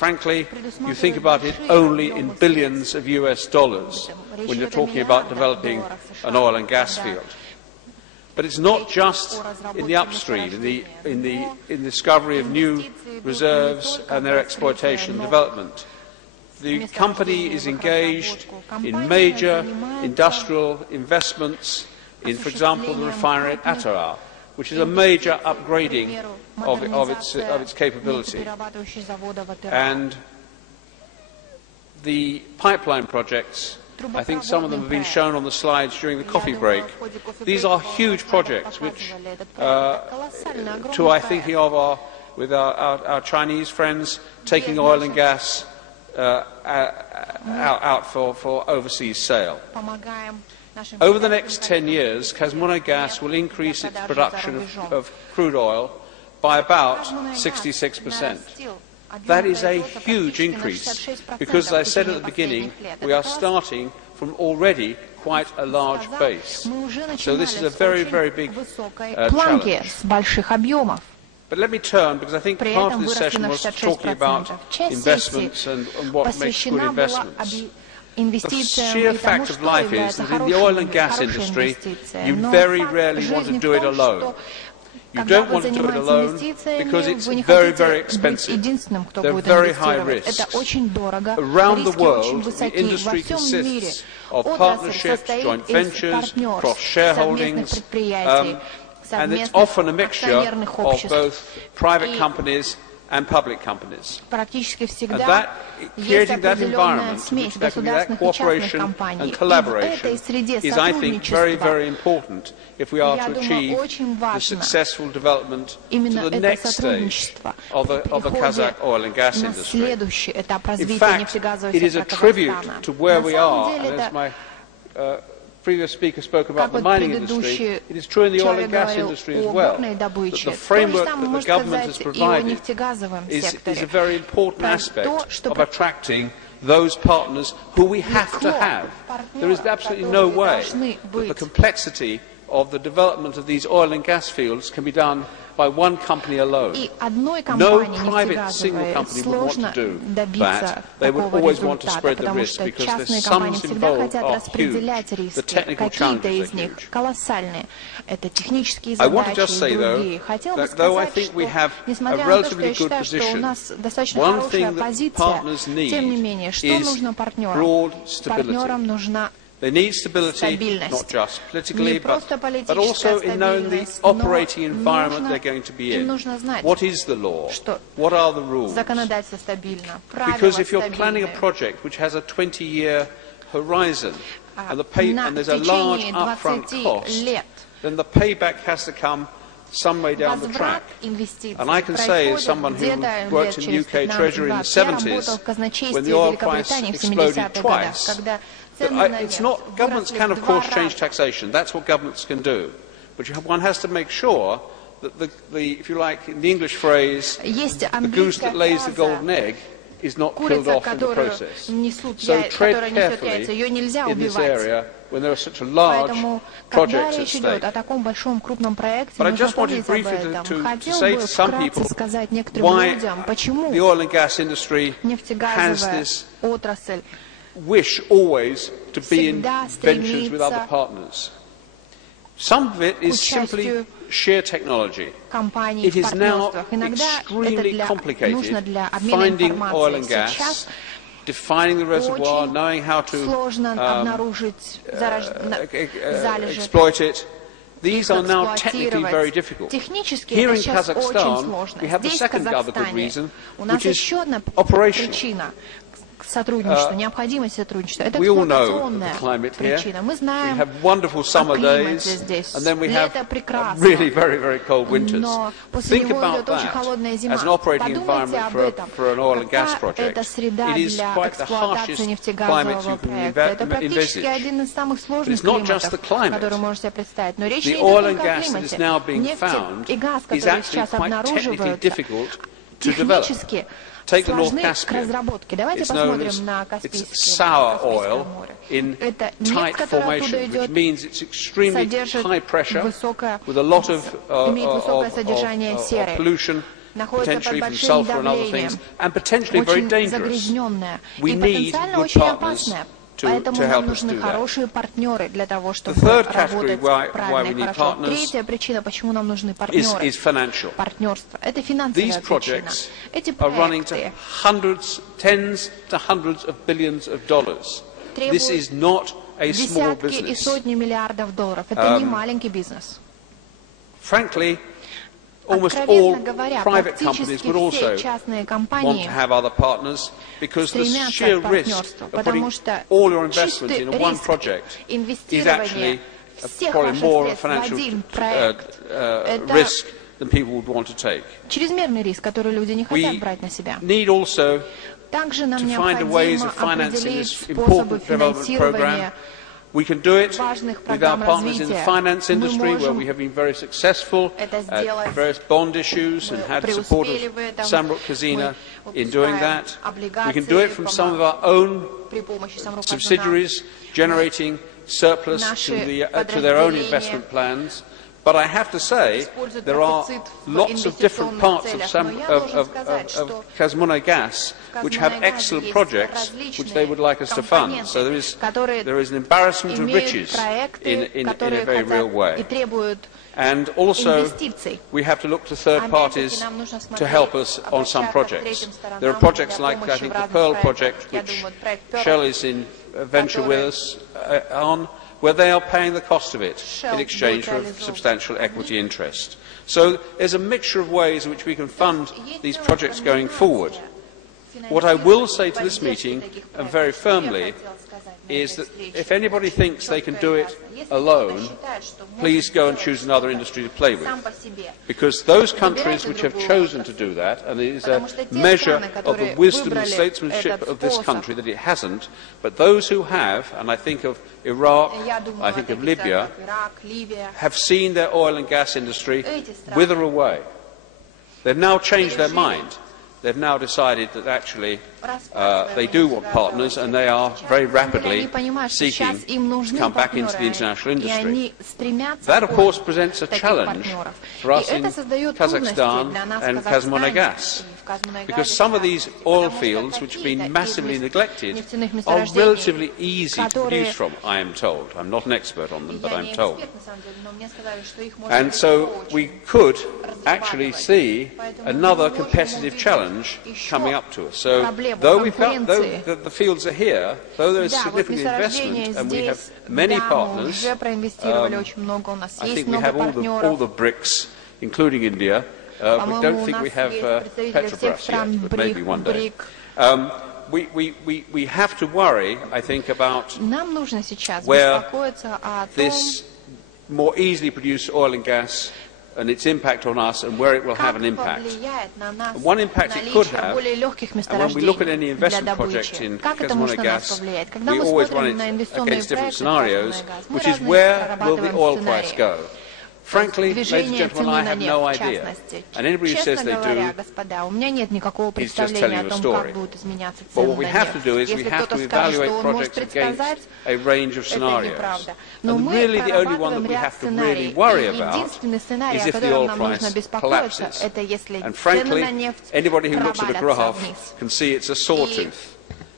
frankly, you think about it only in billions of US dollars when you're talking about developing an oil and gas field. But it's not just in the upstream, in the discovery of new reserves and their exploitation and development. The company is engaged in major industrial investments in, for example, the refinery at Atara, which is a major upgrading of its capability. And the pipeline projects, I think some of them have been shown on the slides during the coffee break. These are huge projects which, to I thinking of with our Chinese friends, taking oil and gas out for overseas sale. Over the next 10 years, Kazmuna Gas will increase its production of crude oil by about 66%. That is a huge increase because, as I said at the beginning, we are starting from already quite a large base. So this is a very, very big challenge. But let me turn, because I think part of this session was talking about investments and what makes good investments. The sheer fact of life is that in the oil and gas industry, you very rarely want to do it alone. You don't want to do it alone because it's very, very expensive. They're very high risks. Around the world, the industry consists of partnerships, joint ventures, cross-shareholdings, and it's often a mixture of both private companies and public companies. And that, creating that environment, which there can be that cooperation and collaboration, is, I think, very, very important if we are to achieve the successful development to the next stage of the Kazakh oil and gas industry. In fact, it is a tribute to where we are, and as my previous speaker spoke about the mining industry, it is true in the oil and gas industry as well, that the framework that the government has provided is a very important aspect of attracting those partners who we have to have. There is absolutely no way that the complexity of the development of these oil and gas fields can be done by one company alone. No private single company would want to do that. They would always want to spread the risk because the sums involved are huge. The technical challenges are huge. I want to just say, though, that though I think we have a relatively good position, one thing that partners need is broad stability. They need stability, not just politically, but also in knowing the operating environment they're going to be in. What is the law? What are the rules? Because if you're planning a project which has a 20-year horizon and there's a large upfront cost, then the payback has to come some way down the track. And I can say, as someone who worked in UK Treasury in the 70s, when the oil price exploded twice, it's not, governments can of course change taxation, that's what governments can do, but one has to make sure that if you like, in the English phrase, the goose that lays the golden egg is not killed off in the process. So tread carefully in this area when there are such a large projects at stake. But I just wanted briefly to say to some people why the oil and gas industry has this wish always to be in ventures with other partners. Some of it is simply sheer technology. It is now extremely complicated finding oil and gas, defining the reservoir, knowing how to exploit it. These are now technically very difficult. Here in Kazakhstan, we have the second other good reason, which is operational. We all know the climate here. We have wonderful summer days, and then we have really very, very cold winters. Think about that as an operating environment for an oil and gas project. It is quite the harshest climate you can envisage. But it's not just the climate. The oil and gas that is now being found is actually quite technically difficult to develop. Take the North Caspian. It's known as sour oil in tight formation, which means it's extremely high pressure with a lot of pollution potentially from sulfur and other things, and potentially very dangerous. We need good partners to help us do that. The third category why we need partners is financial. These projects are running to tens to hundreds of billions of dollars. This is not a small business. Frankly, almost all private companies would also want to have other partners because the sheer risk of putting all your investment in one project is actually probably more of a financial risk than people would want to take. We need also to find ways of financing this important development program. We can do it with our partners in the finance industry, where we have been very successful at various bond issues and had support of Samruk Kazina in doing that. We can do it from some of our own subsidiaries generating surplus to their own investment plans. But I have to say, there are lots of different parts of Kazmuna Gas which have excellent projects which they would like us to fund. So there is an embarrassment of riches in a very real way. And also, we have to look to third parties to help us on some projects. There are projects like, I think, the Pearl project, which Shell is in venture with us on, where they are paying the cost of it in exchange for substantial equity interest. So there's a mixture of ways in which we can fund these projects going forward. What I will say to this meeting, and very firmly, is that if anybody thinks they can do it alone, please go and choose another industry to play with. Because those countries which have chosen to do that, and it is a measure of the wisdom and statesmanship of this country that it hasn't, but those who have, and I think of Iraq, I think of Libya, have seen their oil and gas industry wither away. They've now changed their mind. They've now decided that actually they do want partners, and they are very rapidly seeking to come back into the international industry. That, of course, presents a challenge for us in Kazakhstan and Kazmuna Gas, because some of these oil fields, which have been massively neglected, are relatively easy to produce from, I am told. I'm not an expert on them, but I'm told. And so we could actually see another competitive challenge coming up to us. So though the fields are here, though there is significant investment and we have many partners, I think we have all the BRICS, including India. We don't think we have Petrobras yet, but maybe one day. We have to worry, I think, about where this more easily produced oil and gas and its impact on us, and where it will have an impact. And one impact it could have, and when we look at any investment project in Kazmuna Gas, we always run it against different scenarios, which is where will the oil price go? Frankly, ladies and gentlemen, I have no idea. And anybody who says they do is just telling you a story. But what we have to do is we have to evaluate projects against a range of scenarios. And really the only one that we have to really worry about is if the oil price collapses. And frankly, anybody who looks at a graph can see it's a sawtooth.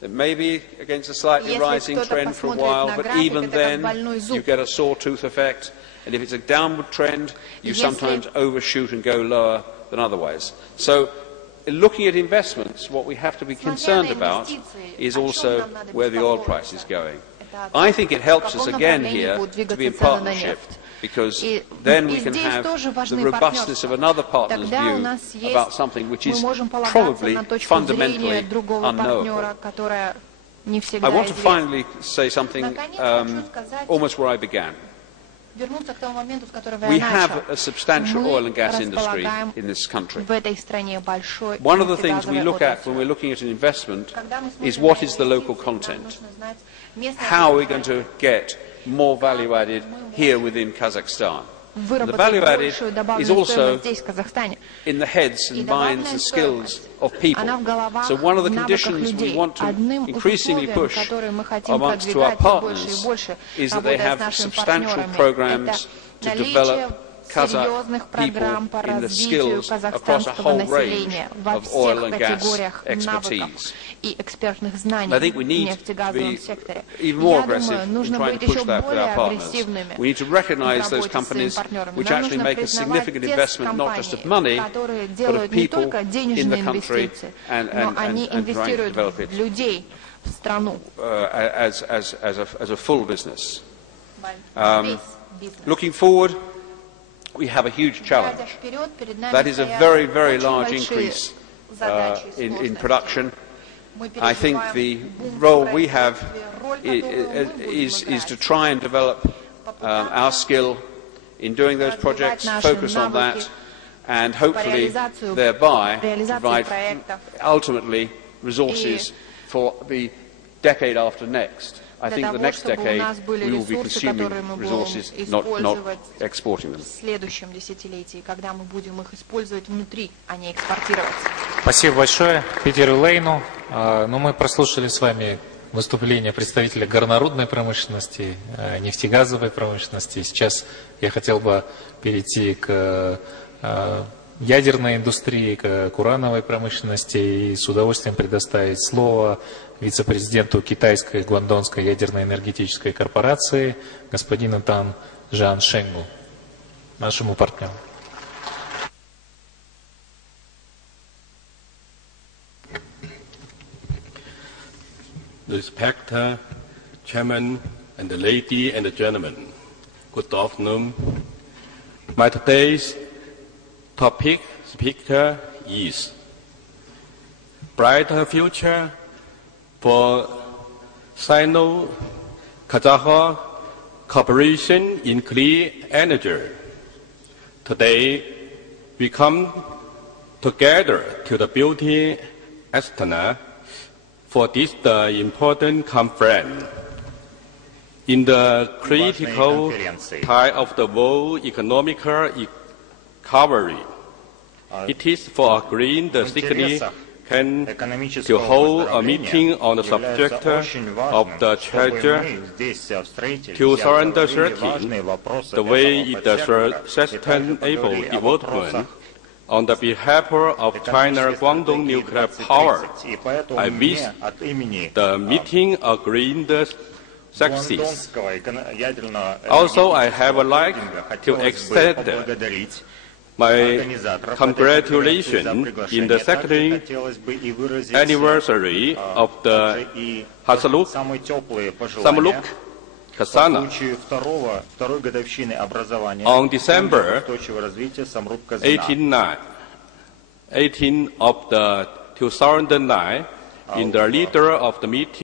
It may be against a slightly rising trend for a while, but even then you get a sawtooth effect. And if it's a downward trend, you sometimes overshoot and go lower than otherwise. So, looking at investments, what we have to be concerned about is also where the oil price is going. I think it helps us again here to be in partnership, because then we can have the robustness of another partner's view about something which is probably fundamentally unknowable. I want to finally say something almost where I began. We have a substantial oil and gas industry in this country. One of the things we look at when we're looking at an investment is what is the local content? How are we going to get more value added here within Kazakhstan? And the value added is also in the heads and minds and skills of people. So one of the conditions we want to increasingly push amongst to our partners is that they have substantial programs to develop Kazakh people in the skills across a whole range of oil and gas expertise. I think we need to be even more aggressive in trying to push that with our partners. We need to recognize those companies which actually make a significant investment, not just of money, but of people in the country and trying to develop it as a full business. Looking forward, we have a huge challenge. That is a very, very large increase in production. I think the role we have is to try and develop our skill in doing those projects, focus on that, and hopefully thereby provide ultimately resources for the decade after next. I think the next decade we will be consuming resources, not exporting them. Спасибо большое Питеру Лейну. Ну, мы прослушали с вами выступление представителя горнорудной промышленности, нефтегазовой промышленности. Сейчас я хотел бы перейти к ядерной индустрии, к урановой промышленности и с удовольствием предоставить слово вице-президенту китайской Гуандонской ядерной энергетической корпорации господину Тан Жан Шенгу, нашему партнеру. Respected Chairman and the lady and the gentlemen, good afternoon. My today's topic speaker is brighter future for Sino-Kazakh cooperation in clean energy. Today, we come together to the beauty Astana for this important conference. In the critical time of the world economic recovery, it is for green the Strategii to hold a meeting on the subject of the Treasury 2013, the way it sustainable development on the behalf of China Guangdong nuclear power. I wish the meeting a green success. Also, I have like to extend my congratulations in the second anniversary of the Samluk Kasana on December 18 of the 2009 in the leader of the meeting.